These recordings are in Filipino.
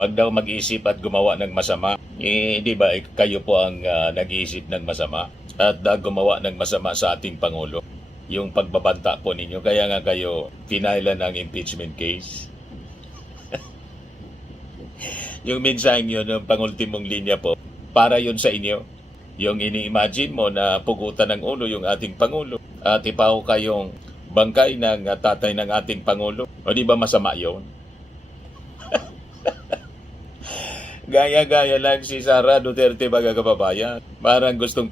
Wag daw mag-isip at gumawa ng masama. Di ba, kayo po ang nag-iisip ng masama at gumawa ng masama sa ating Pangulo. Yung pagbabanta po ninyo, kaya nga kayo pinailan ng impeachment case. Yung mensahe nyo ng pangultimong linya po, para yun sa inyo. Yung ini-imagine mo na pugutan ng ulo yung ating Pangulo at ipaw kayong bangkay ng tatay ng ating Pangulo. O di ba masama yun? Gaya-gaya lang si Sara Duterte, mga kababayan. Parang gustong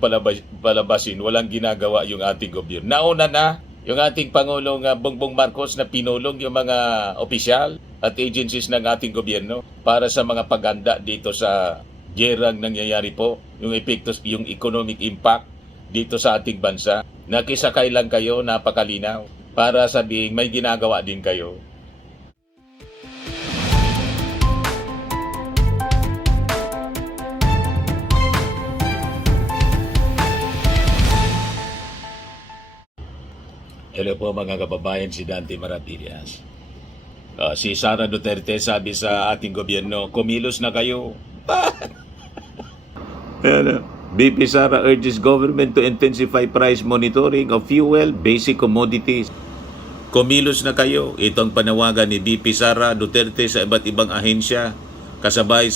palabasin, walang ginagawa yung ating gobyerno. Nauna na yung ating Pangulong Bongbong Marcos na pinulong yung mga opisyal at agencies ng ating gobyerno para sa mga paganda dito sa gerang nangyayari po, yung epektos, yung economic impact dito sa ating bansa. Nakisakay lang kayo, napakalinaw, para sabihin may ginagawa din kayo. Hello po mga kababayan, si Dante Maratillas. Si Sara Duterte sabi sa ating gobyerno, kumilos na kayo. BP Sara urges government to intensify price monitoring of fuel, basic commodities. Kumilos na kayo. Itong panawagan ni BP Sara Duterte sa iba't ibang ahensya kasabay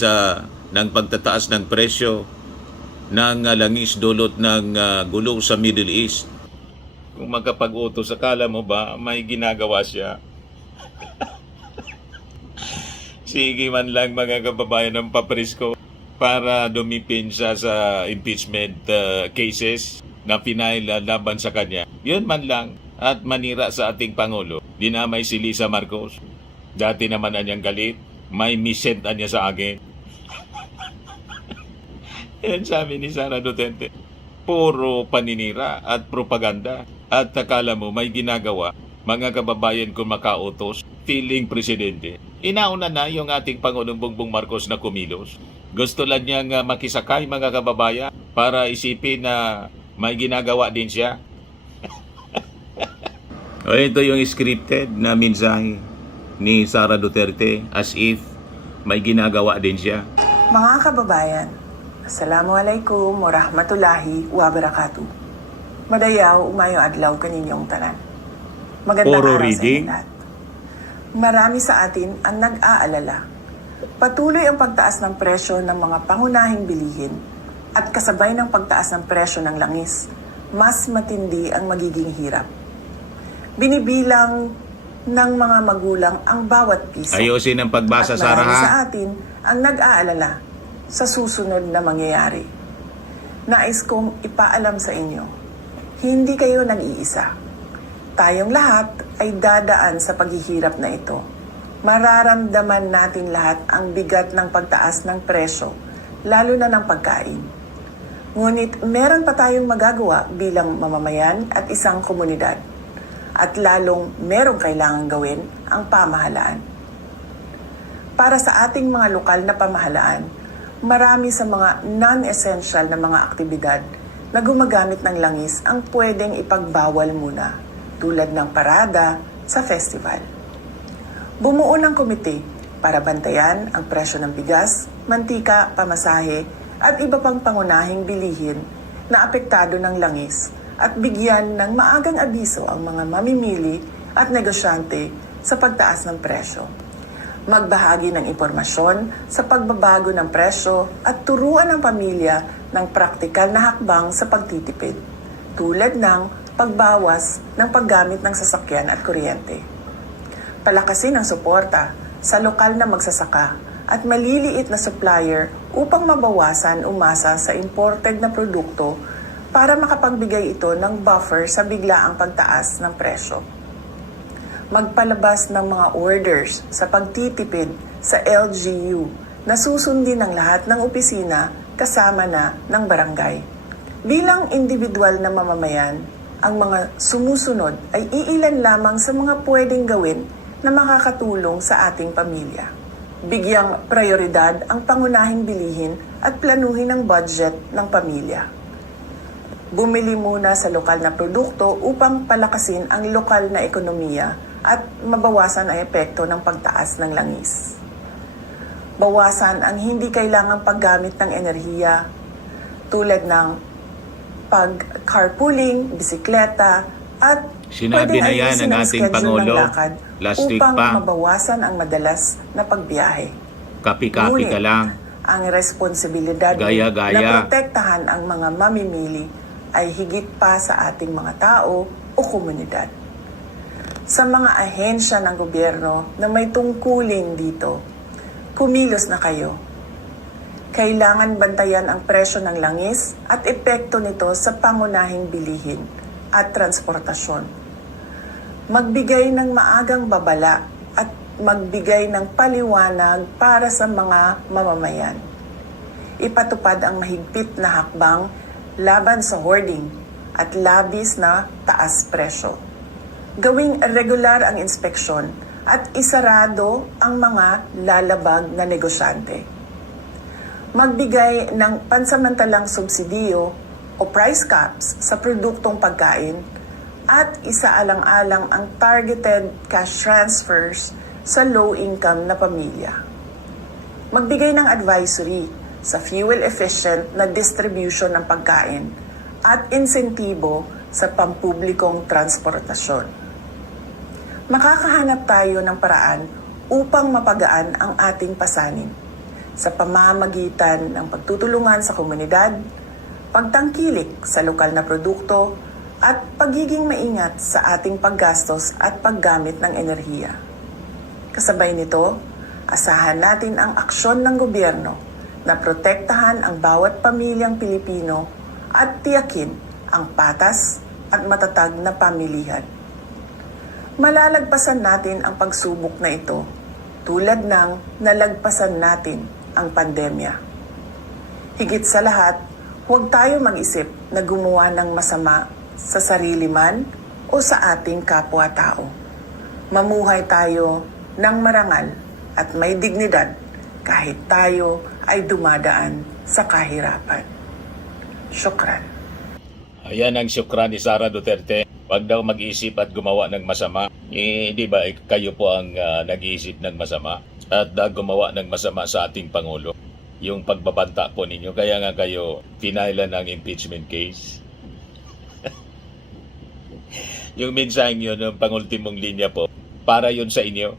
ng pagtataas ng presyo ng langis dulot ng gulo sa Middle East. Kung magkapag-utos, akala mo ba may ginagawa siya? Sige man lang mga kababayan ng papresko para dumipin siya sa impeachment cases na pinail laban sa kanya. Yun man lang at manira sa ating Pangulo. Dinamay si Lisa Marcos. Dati naman anyang galit. May misent niya sa akin. Yan sabi ni Sara Duterte. Puro paninira at propaganda. At akala mo may ginagawa, mga kababayan kung makautos, feeling presidente. Inauna na yung ating Pangulong Bongbong Marcos na kumilos. Gusto lang niyang makisakay mga kababayan para isipin na may ginagawa din siya. O ito yung scripted na mensahe ni Sara Duterte as if may ginagawa din siya. Mga kababayan, Assalamualaikum warahmatullahi wabarakatuh. Madayaw, umayo adlaw kaninyong tanan. Magandang Puro araw reading. sa lahat. Marami sa atin ang nag-aalala. Patuloy ang pagtaas ng presyo ng mga pangunahing bilihin at kasabay ng pagtaas ng presyo ng langis, mas matindi ang magiging hirap. Binibilang ng mga magulang ang bawat piso. Ayusin ang pagbasa, at Sara, marami ha? sa atin ang nag-aalala sa susunod na mangyayari. Nais kong ipaalam sa inyo, hindi kayo nag-iisa. Tayong lahat ay dadaan sa paghihirap na ito. Mararamdaman natin lahat ang bigat ng pagtaas ng presyo, lalo na ng pagkain. Ngunit meron pa tayong magagawa bilang mamamayan at isang komunidad. At lalong merong kailangang gawin ang pamahalaan. Para sa ating mga lokal na pamahalaan, marami sa mga non-essential na mga aktibidad na gumagamit ng langis ang pwedeng ipagbawal muna, tulad ng parada sa festival. Bumuo ng komite para bantayan ang presyo ng bigas, mantika, pamasahe at iba pang pangunahing bilihin na apektado ng langis at bigyan ng maagang abiso ang mga mamimili at negosyante sa pagtaas ng presyo. Magbahagi ng impormasyon sa pagbabago ng presyo at turuan ang pamilya ng praktikal na hakbang sa pagtitipid, tulad ng pagbawas ng paggamit ng sasakyan at kuryente. Palakasin ang suporta sa lokal na magsasaka at maliliit na supplier upang mabawasan umasa sa imported na produkto para makapagbigay ito ng buffer sa biglaang pagtaas ng presyo. Magpalabas ng mga orders sa pagtitipid sa LGU na susundin ng lahat ng opisina kasama na ng barangay. Bilang individual na mamamayan, ang mga sumusunod ay iilan lamang sa mga pwedeng gawin na makakatulong sa ating pamilya. Bigyang prioridad ang pangunahing bilihin at planuhin ang budget ng pamilya. Bumili muna sa lokal na produkto upang palakasin ang lokal na ekonomiya at mabawasan ang epekto ng pagtaas ng langis. Bawasan ang hindi kailangang paggamit ng enerhiya tulad ng pag-carpooling, bisikleta, at Sinabi na yan ayusin ng ang ating schedule Pangulo ng lakad last week upang pa. mabawasan ang madalas na pagbiyahe. Kapi-kapi ka lang. Ang responsibilidad mo Gaya-gaya. na protektahan ang mga mamimili ay higit pa sa ating mga tao o komunidad. Sa mga ahensya ng gobyerno na may tungkulin dito, kumilos na kayo. Kailangan bantayan ang presyo ng langis at epekto nito sa pangunahing bilihin at transportasyon. Magbigay ng maagang babala at magbigay ng paliwanag para sa mga mamamayan. Ipatupad ang mahigpit na hakbang laban sa hoarding at labis na taas presyo. Gawing regular ang inspeksyon at isarado ang mga lalabag na negosyante. Magbigay ng pansamantalang subsidiyo o price caps sa produktong pagkain at isaalang-alang ang targeted cash transfers sa low-income na pamilya. Magbigay ng advisory sa fuel-efficient na distribution ng pagkain at insentibo sa pampublikong transportasyon. Makakahanap tayo ng paraan upang mapagaan ang ating pasanin sa pamamagitan ng pagtutulungan sa komunidad, pagtangkilik sa lokal na produkto, at pagiging maingat sa ating paggastos at paggamit ng enerhiya. Kasabay nito, asahan natin ang aksyon ng gobyerno na protektahan ang bawat pamilyang Pilipino at tiyakin ang patas at matatag na pamilihan. Malalagpasan natin ang pagsubok na ito tulad ng nalagpasan natin ang pandemya. Higit sa lahat, huwag tayo mag-isip na gumawa ng masama sa sarili man o sa ating kapwa-tao. Mamuhay tayo ng marangal at may dignidad kahit tayo ay dumadaan sa kahirapan. Syukran. Ayan ang syukran ni Sara Duterte. Huwag daw mag-isip at gumawa ng masama. Di ba kayo po ang nag-iisip ng masama at gumawa ng masama sa ating Pangulo? Yung pagbabanta po ninyo, kaya nga kayo pinailan ng impeachment case. Yung mensahe nyo ng pangultimong linya po, para yun sa inyo.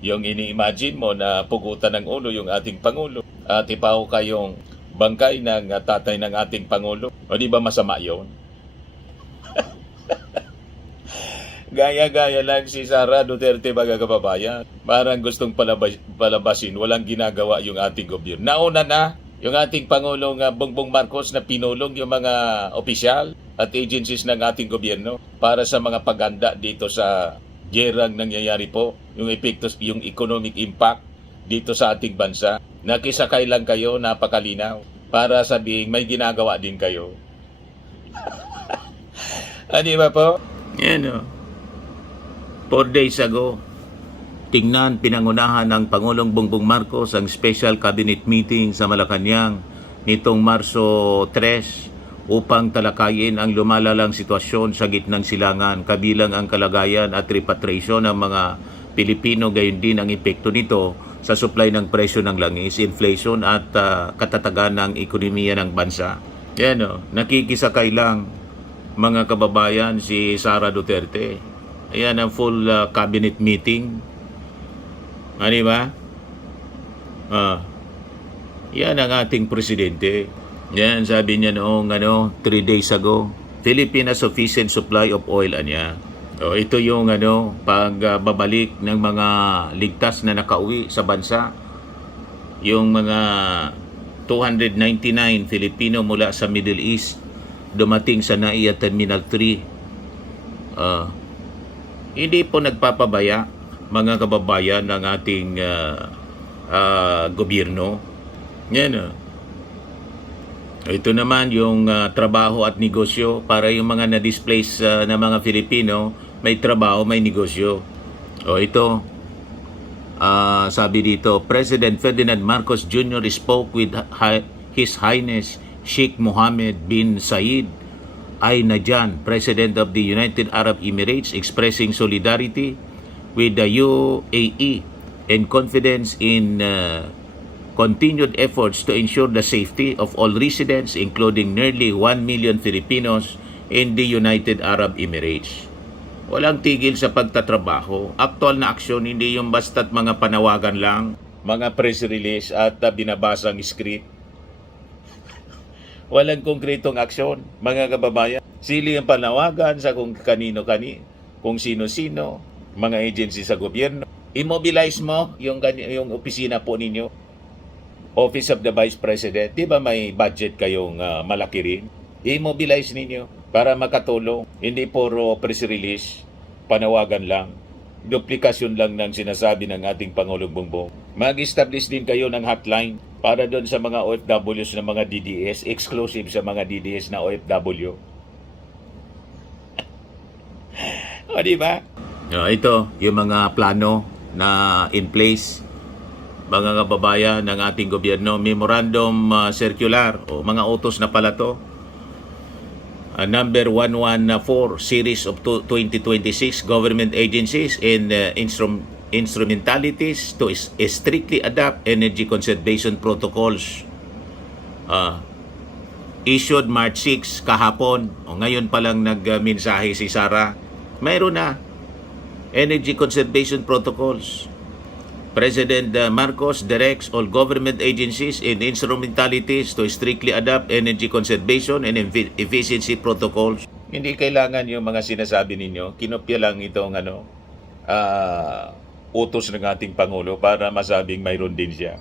Yung ini-imagine mo na pugutan ng ulo yung ating Pangulo at ipaw kayong bangkay ng tatay ng ating Pangulo. O di ba masama yun? Gaya-gaya lang si Sara Duterte, mga kababayan. Parang gustong palabasin, walang ginagawa yung ating gobyerno. Nauna na yung ating Pangulong Bongbong Marcos na pinulong yung mga opisyal at agencies ng ating gobyerno para sa mga paganda dito sa gerang nangyayari po, yung epekto, yung economic impact dito sa ating bansa. Nakisakay lang kayo, napakalinaw, para sabihin may ginagawa din kayo. Di ba po? Yan o. 4 days ago, tingnan pinangunahan ng Pangulong Bongbong Marcos ang special cabinet meeting sa Malacanang nitong Marso 3 upang talakayin ang lumalalang sitwasyon sa gitnang silangan, kabilang ang kalagayan at repatriation ng mga Pilipino, gayon din ang epekto nito sa supply ng presyo ng langis, inflation at katatagan ng ekonomiya ng bansa. Yan o, nakikisakay lang mga kababayan si Sara Duterte. Ayan ang full cabinet meeting. Ano ba? Yan ang ating presidente. Yan, sabi niya noong 3 days ago, Philippines sufficient supply of oil, anya. O, ito yung pagbabalik ng mga ligtas na nakauwi sa bansa. Yung mga 299 Filipino mula sa Middle East dumating sa NAIA Terminal 3. Hindi po nagpapabaya, mga kababayan, ng ating gobyerno. Yan. Ito naman yung trabaho at negosyo para yung mga na-displace na mga Filipino, may trabaho, may negosyo. O ito, sabi dito, President Ferdinand Marcos Jr. spoke with His Highness Sheikh Mohammed bin Zayed Al Nahyan, President of the United Arab Emirates, expressing solidarity with the UAE and confidence in continued efforts to ensure the safety of all residents, including nearly 1 million Filipinos in the United Arab Emirates. Walang tigil sa pagtatrabaho. Aktual na aksyon, hindi yung basta't mga panawagan lang, mga press release at binabasang script. Walang konkretong aksyon, mga kababayan. Sili ang panawagan sa kung kanino-kanino, kung sino-sino, mga agency sa gobyerno. Immobilize mo yung opisina po ninyo. Office of the Vice President, di ba may budget kayong malaki rin? I-mobilize ninyo para makatulong. Hindi puro press release, panawagan lang, duplikasyon lang ng sinasabi ng ating Pangulong Bongbong. Mag-establish din kayo ng hotline para doon sa mga OFWs na mga DDS, exclusive sa mga DDS na OFW. O, di ba? Ito, yung mga plano na in place, mga kababayan ng ating gobyerno, memorandum circular o mga utos na pala to, number 114 series of 2026, government agencies and instrumentalities to strictly adapt energy conservation protocols, issued March 6 kahapon. O ngayon pa lang nagmensahe si Sara, mayroon na energy conservation protocols. President Marcos directs all government agencies and instrumentalities to strictly adopt energy conservation and efficiency protocols. Hindi kailangan yung mga sinasabi ninyo. Kinopya lang itong utos ng ating Pangulo para masabing mayroon din siya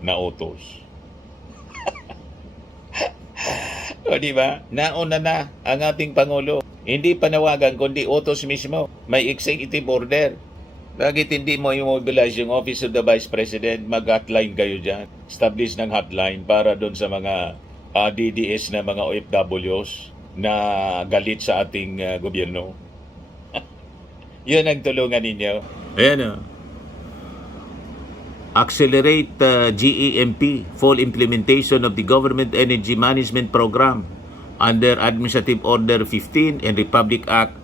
na utos. O di ba? Nauna na ang ating Pangulo. Hindi panawagan kundi utos mismo. May executive order. Bakit hindi mo i-mobilize yung Office of the Vice President? Mag-hotline kayo dyan. Establish ng hotline para doon sa mga DDS na mga OFWs na galit sa ating gobyerno. Yun ang tulungan ninyo. Ayan accelerate GEMP, full implementation of the Government Energy Management Program under Administrative Order 15 and Republic Act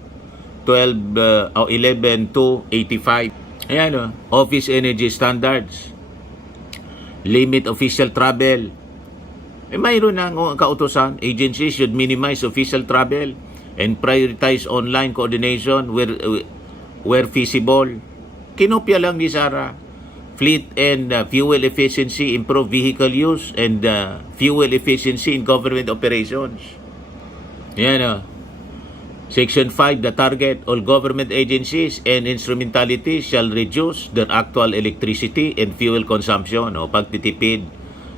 11-285. Ayan Office Energy Standards, limit official travel. Mayroon na kautusan, agencies should minimize official travel and prioritize online coordination where feasible. Kinopya lang ni Sara. Fleet and fuel efficiency, improve vehicle use and fuel efficiency in government operations. Ayan Section 5, the target, all government agencies and instrumentalities shall reduce their actual electricity and fuel consumption. Pagtitipid,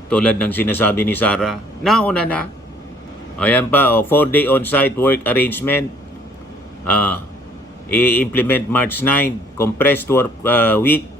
tulad ng sinasabi ni Sara. Nauna na. Ayan pa, 4-day on-site work arrangement. I-implement March 9, compressed work week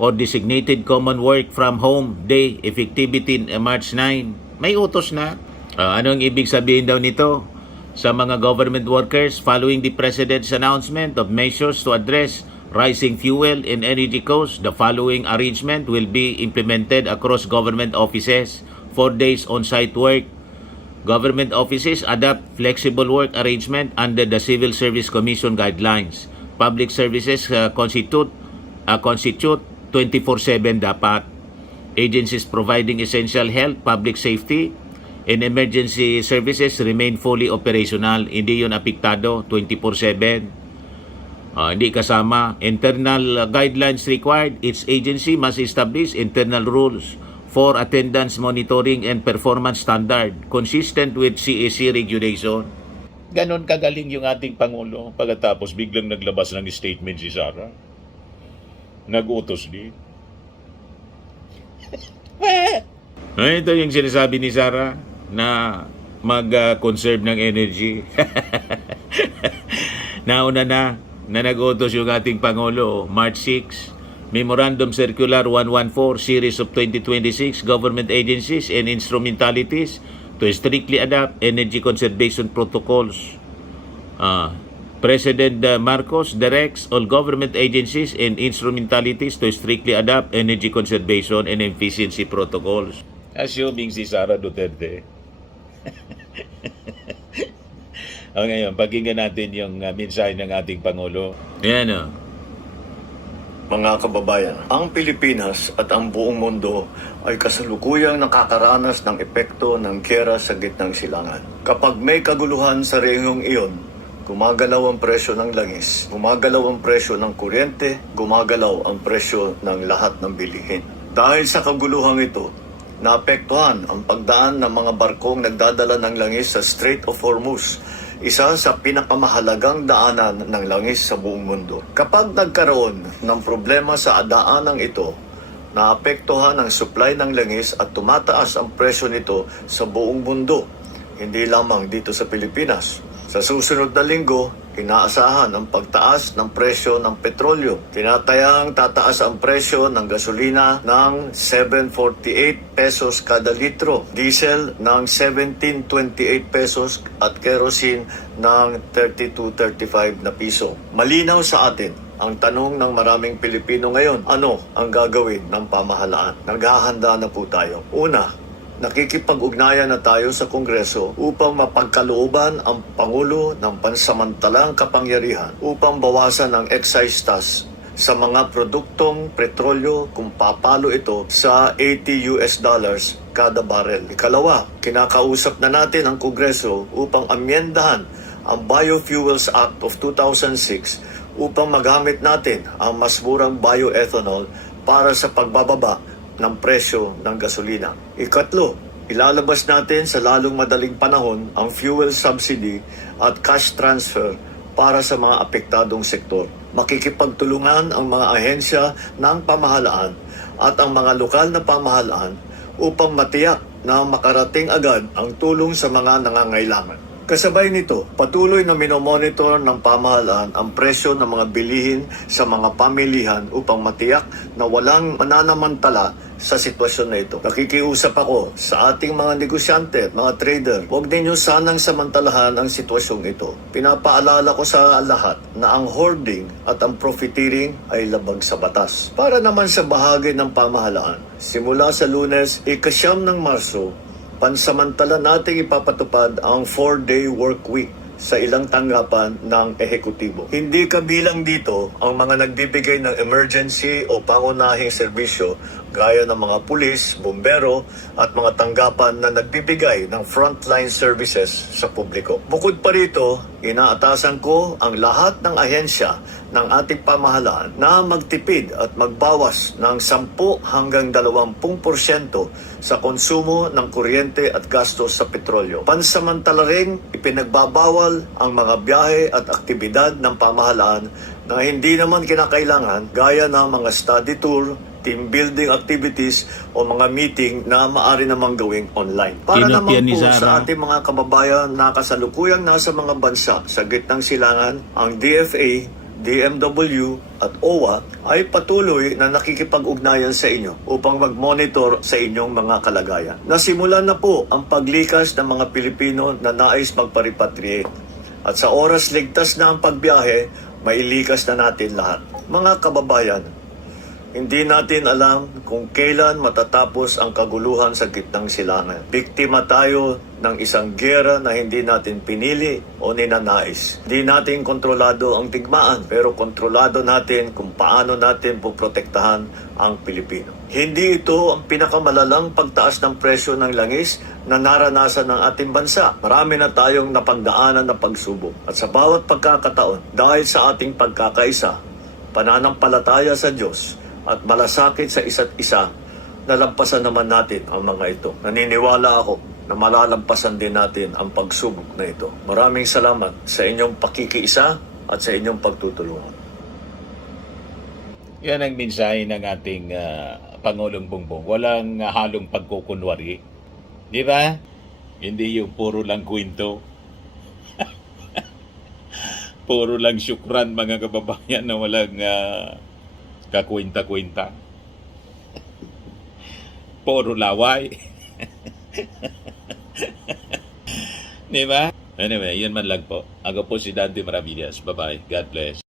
or designated common work from home day, effectivity March 9. May utos na. Anong ibig sabihin daw nito? Sa mga government workers, following the President's announcement of measures to address rising fuel and energy costs, the following arrangement will be implemented across government offices. 4 days on-site work. Government offices adopt flexible work arrangement under the Civil Service Commission guidelines. Public services constitute 24/7 dapat. Agencies providing essential health, public safety, and emergency services remain fully operational. Hindi yun apektado 24/7. Hindi kasama. Internal guidelines required. Each agency must establish internal rules for attendance monitoring and performance standard consistent with CAC regulation. Ganon kagaling yung ating Pangulo. Pagkatapos biglang naglabas ng statement si Sara. Nag-utos din. Ito yung sinasabi ni Sara na mag-conserve ng energy. Nauna na nag-utos yung ating Pangulo. March 6, Memorandum Circular 114 Series of 2026, Government Agencies and Instrumentalities to strictly adopt energy conservation protocols. President Marcos directs all government agencies and instrumentalities to strictly adopt energy conservation and efficiency protocols. Assuming si Sara Duterte. Ngayon, pakinggan natin yung mensahe ng ating Pangulo. Ayan Mga kababayan, ang Pilipinas at ang buong mundo ay kasalukuyang nakakaranas ng epekto ng giyera sa gitnang silangan. Kapag may kaguluhan sa rehiyong iyon, gumagalaw ang presyo ng langis, gumagalaw ang presyo ng kuryente, gumagalaw ang presyo ng lahat ng bilihin. Dahil sa kaguluhang ito, naapektuhan ang pagdaan ng mga barkong nagdadala ng langis sa Strait of Hormuz, isa sa pinakamahalagang daanan ng langis sa buong mundo. Kapag nagkaroon ng problema sa daanang ito, naapektuhan ang supply ng langis at tumataas ang presyo nito sa buong mundo, hindi lamang dito sa Pilipinas. Sa susunod na linggo, inaasahan ang pagtaas ng presyo ng petrolyo. Tinatayang tataas ang presyo ng gasolina ng 7.48 pesos kada litro, diesel ng 17.28 pesos at kerosene ng 32.35 na piso. Malinaw sa atin ang tanong ng maraming Pilipino ngayon, ano ang gagawin ng pamahalaan? Naghahanda na po tayo. Una, nakikipag-ugnayan na tayo sa Kongreso upang mapagkalooban ang Pangulo ng pansamantalang kapangyarihan upang bawasan ang excise tax sa mga produktong petrolyo kung papalo ito sa $80 kada barrel. Ikalawa, kinakausap na natin ang Kongreso upang amyendahan ang Biofuels Act of 2006 upang magamit natin ang mas murang bioethanol para sa pagbababa ng presyo ng gasolina. Ikatlo, ilalabas natin sa lalong madaling panahon ang fuel subsidy at cash transfer para sa mga apektadong sektor. Makikipagtulungan ang mga ahensya ng pamahalaan at ang mga lokal na pamahalaan upang matiyak na makarating agad ang tulong sa mga nangangailangan. Kasabay nito, patuloy na minomonitor ng pamahalaan ang presyo ng mga bilihin sa mga pamilihan upang matiyak na walang mananamantala sa sitwasyon na ito. Nakikiusap ako sa ating mga negosyante, mga trader, huwag ninyo sanang samantalahan ang sitwasyong ito. Pinapaalala ko sa lahat na ang hoarding at ang profiteering ay labag sa batas. Para naman sa bahagi ng pamahalaan, simula sa Lunes, 9 ng Marso, pansamantala nating ipapatupad ang 4-day work week sa ilang tanggapan ng ehekutibo. Hindi kabilang dito ang mga nagbibigay ng emergency o pangunahing serbisyo gaya ng mga pulis, bumbero at mga tanggapan na nagbibigay ng frontline services sa publiko. Bukod pa rito, inaatasan ko ang lahat ng ahensya ng ating pamahalaan na magtipid at magbawas ng 10 hanggang 20% sa konsumo ng kuryente at gastos sa petrolyo. Pansamantala ring ipinagbabawal ang mga biyahe at aktibidad ng pamahalaan na hindi naman kinakailangan gaya ng mga study tour, team building activities o mga meeting na maaari namang gawing online. Para naman po sa ating mga kababayan na kasalukuyang nasa mga bansa sa gitnang silangan, ang DFA, DMW at OWA ay patuloy na nakikipag-ugnayan sa inyo upang mag-monitor sa inyong mga kalagayan. Nasimulan na po ang paglikas ng mga Pilipino na nais magpa-repatriate. At sa oras ligtas na ang pagbiyahe, mailikas na natin lahat. Mga kababayan, hindi natin alam kung kailan matatapos ang kaguluhan sa gitnang silangan. Biktima tayo ng isang giyera na hindi natin pinili o ninanais. Hindi natin kontrolado ang digmaan, pero kontrolado natin kung paano natin poprotektahan ang Pilipino. Hindi ito ang pinakamalalang pagtaas ng presyo ng langis na naranasan ng ating bansa. Marami na tayong napagdaanan na pagsubok. At sa bawat pagkakataon, dahil sa ating pagkakaisa, pananampalataya sa Diyos, at malasakit sa isa't isa, nalampasan naman natin ang mga ito. Naniniwala ako na malalampasan din natin ang pagsubok na ito. Maraming salamat sa inyong pakikiisa at sa inyong pagtutulungan. Yan ang mensahe ng ating Pangulong Bongbong. Walang halong pagkukunwari. Di ba? Hindi yung puro lang kwento. Puro lang syukran, mga kababayan, na walang kakwenta-kwenta. Puro laway. Di ba? Anyway, yun man lang po. Ako po si Dante Maravillas. Bye-bye. God bless.